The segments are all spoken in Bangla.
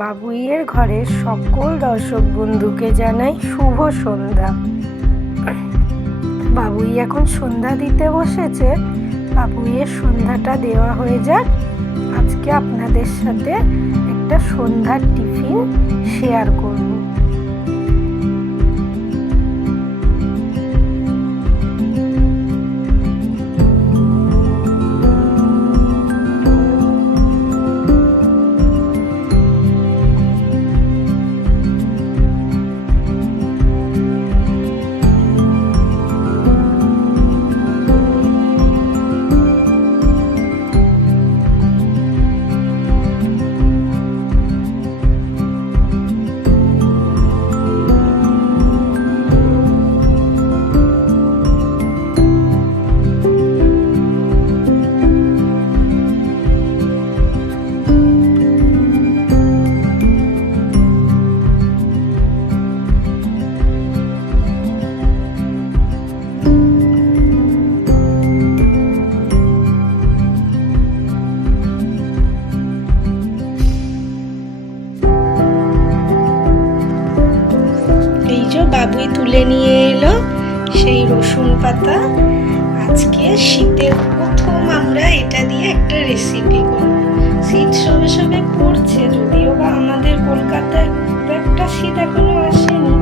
বাবুইয়ের ঘরের সকল দর্শক বন্ধুকে জানাই শুভ সন্ধ্যা। বাবুই এখন সন্ধ্যা দিতে বসেছে। বাবুইয়ের সন্ধ্যাটা দেওয়া হয়ে যাক। আজকে আপনাদের সাথে একটা সন্ধ্যার টিফিন শেয়ার করব। বাবুই তুলে নিয়ে এলো সেই রসুন পাতা। আজকে শীতের প্রথম আমরা এটা দিয়ে একটা রেসিপি করব। শীত সবে সবে পড়ছে, যদিও বা আমাদের কলকাতায় খুব একটা শীত এখনো আসেনি।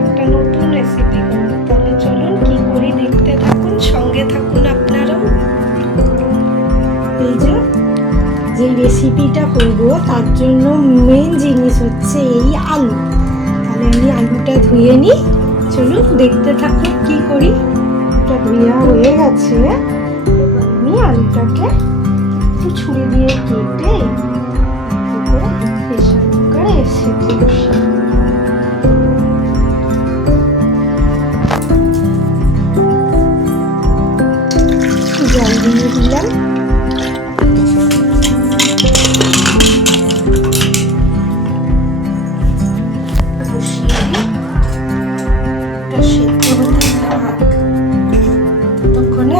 একটা নতুন রেসিপি করব। তাহলে চলুন কি করি দেখতে থাকুন, সঙ্গে থাকুন আপনারাও। এই যে রেসিপিটা করব তার জন্য মেন জিনিস হচ্ছে এই আলু। আমি আলুটা ধুয়ে নিই, চলুন দেখতে থাকুন কি করি। এটা ধুয়া হয়ে গেছে। এবার আমি আলুটাকে একটু ছুরি দিয়ে কেটে প্রেসার কুকারে সেদ্ধ বসাই। জল দিয়ে দিলাম।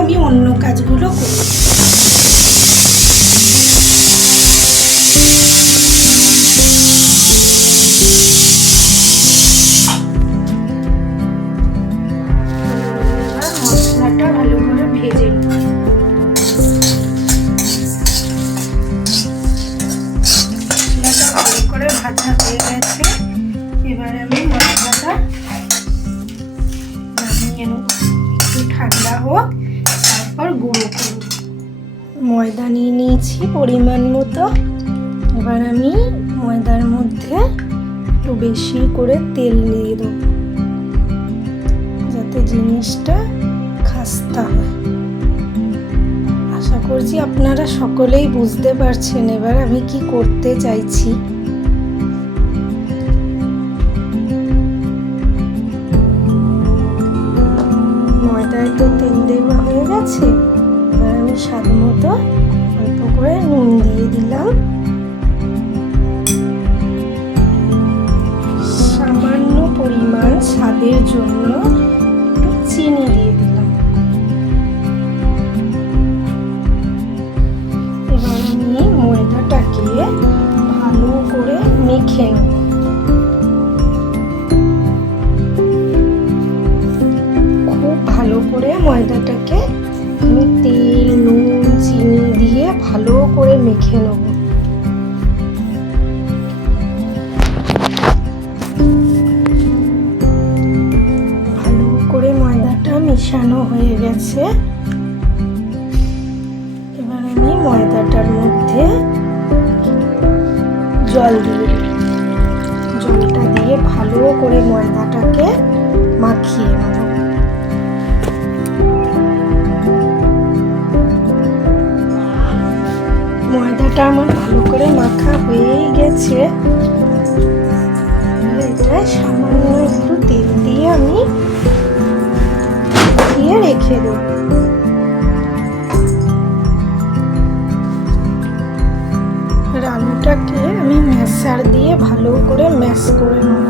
আমি অন্য কাজগুলো করি। মশলাটা ভালো করে ভেজে নিই। মশলাটা ভালো করে ভাজা হয়ে গেছে। এবার আমি মশলাটা নামিয়ে নেব, একটু ঠান্ডা হোক, তারপর গুঁড়ো করব। ময়দা নিয়ে নিয়েছি পরিমাণ মতো। এবার আমি ময়দার মধ্যে একটু বেশি করে তেল দিয়ে দেবো, যাতে জিনিসটা খাস্তা হয়। আশা করছি আপনারা সকলেই বুঝতে পারছেন এবার আমি কি করতে চাইছি। ময়দায় তো তেল দেওয়া হয়ে গেছে। এবার আমি স্বাদ মতো অল্প করে নুন দিয়ে দিলাম। সামান্য পরিমাণ স্বাদের জন্য একটু চিনি দিয়ে দিলাম। এবার আমি ময়দাটাকে ভালো করে মেখে নেব। ভালো করে ময়দাটাকে আমি তেল, নুন, চিনি দিয়ে ভালো করে মেখে নেব। ভালো করে ময়দাটা মেশানো হয়ে গেছে। এবার আমি ময়দাটার মধ্যে জল দিয়ে দিই। জলটা দিয়ে ভালো করে ময়দাটাকে মাখিয়ে নেব। ময়দাটা আমার ভালো করে মাখা হয়েই গেছে। এটা সামান্য একটু তেল দিয়ে আমি রেখে দেব। আলুটাকে আমি ম্যাশার দিয়ে ভালো করে ম্যাশ করে নেব।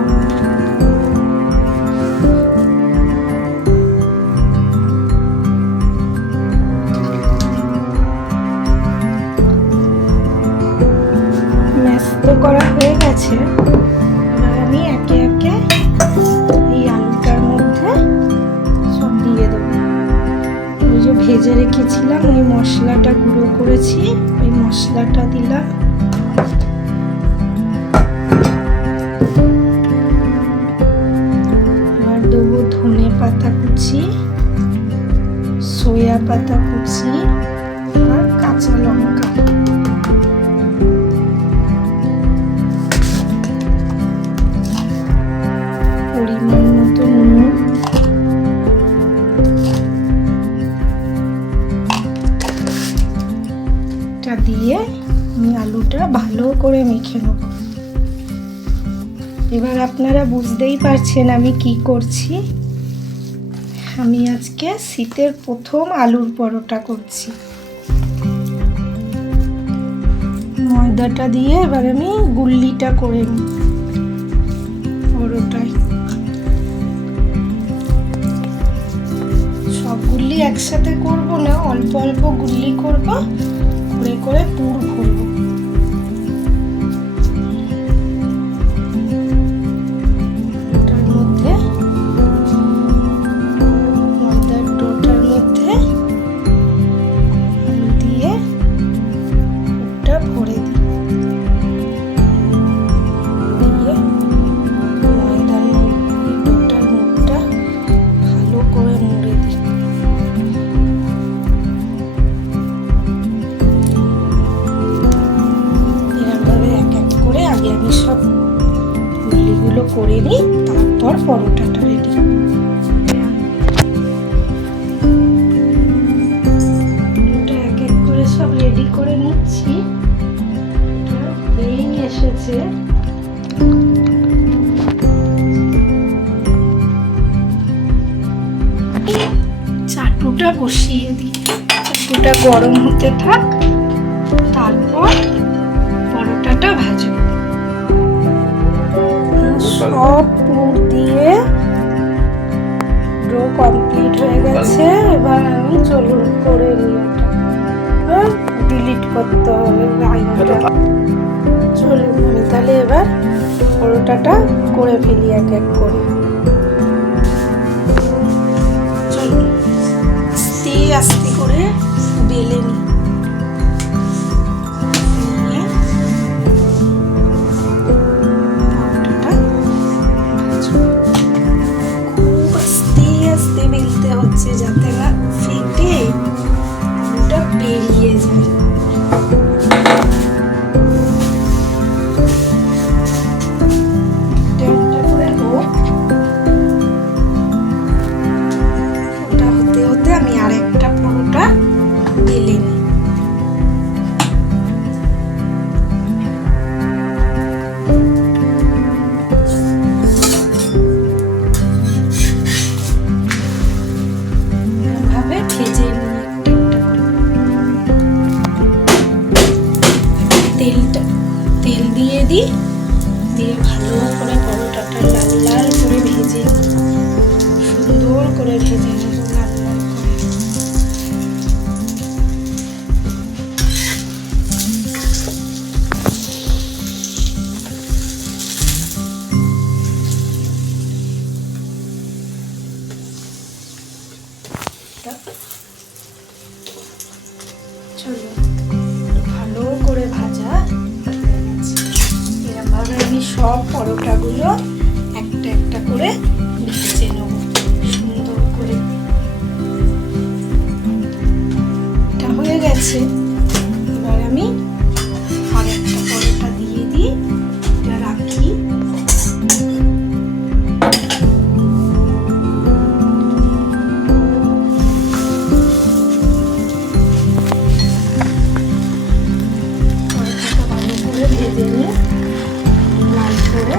সিদ্ধ করা হয়ে গেছে। এবার আমি একে একে এই আলুটার মধ্যে সব দিয়ে দেবো। ওই যে ভেজে রেখেছিলাম ওই মশলাটা গুঁড়ো করেছি, ওই মশলাটা দিলাম। এবার দেবো ধনে পাতা কুচি, সয়া পাতা কুচি আর কাঁচা লঙ্কা। পরিমাণ মতো নুন, এটা দিয়ে আমি আলুটা ভালো করে মেখে নেব। এবার আপনারা বুঝতেই পারছেন আমি কি করছি। আমি আজকে শীতের প্রথম আলুর পরোটা করছি। ময়দাটা দিয়ে এবার আমি গুল্লিটা করে নিই পরোটায়। সব গুল্লি একসাথে করব না, অল্প অল্প গুল্লি করব, করে করে পুর ভরব। ওটার মধ্যে ময়দার ডোটার মধ্যে আলু দিয়ে ওটা ভরে দিই। দিয়ে ময়দার ডোটার মুখটা ভালো করে মুড়ে দিই। এরকমভাবে এক এক করে আগে আমি সব গুলিগুলো করে নিই, তারপর পরোটাটা রেডি। ওটা এক এক করে সব রেডি করে নিচ্ছি। হয়েই এসেছে। চাটুটা বসিয়ে দিই, চাটুটা গরম হতে থাক, তারপর পরোটাটা ভাজবো। সব পুর দিয়ে ডো কমপ্লিট হয়ে গেছে। এবার আমি চলুন করে নিই, ওটা ডিলিট করতে হবে লাইনটা। চলুন আমি তাহলে এবার পরোটাটা করে ফেলি এক এক করে। চলুন আস্তে আস্তে করে বেলে নিই। খুব আস্তে আস্তে বেলতে হচ্ছে যাতে না ফেটে ওটা বেরিয়ে যায়। ওটা হতে হতে আমি আরেকটা পরোটা বেলে নিই। এভাবে ভেজে নিই একটা একটা করে। তেল দিয়ে দিই, দিয়ে ভালো করে পরোটাটা লাল লাল করে ভেজে নিই। সুন্দর করে ভেজে নেব লাল লাল করে। চলো ভালো করে ভাজা হয়ে গেছে। এরকমভাবে আমি সব পরোটাগুলো একটা একটা করে ভেজে নেব সুন্দর করে। এটা হয়ে গেছে। এবার আমি আরেকটা পরোটা দিয়ে দিই, এটা রাখি। পরোটাটা ভালো করে ভেজে নিয়ে লাল করে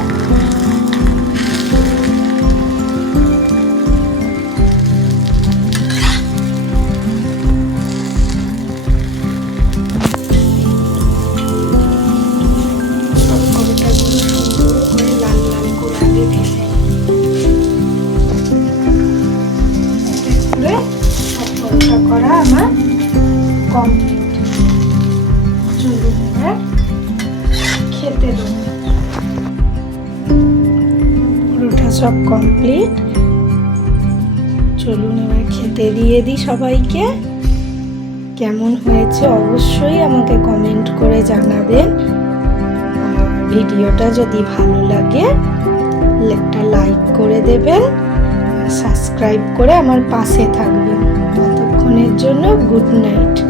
করা আমার কমপ্লিট। চলুন এবার খেতে দেবো। পুরোটা সব কমপ্লিট। চলুন এবার খেতে দিয়ে দিই সবাইকে। কেমন হয়েছে অবশ্যই আমাকে কমেন্ট করে জানাবেন। আর ভিডিওটা যদি ভালো লাগে একটা লাইক করে দেবেন, সাবস্ক্রাইব করে আমার পাশে থাকবেন। ততক্ষণের জন্য গুড নাইট।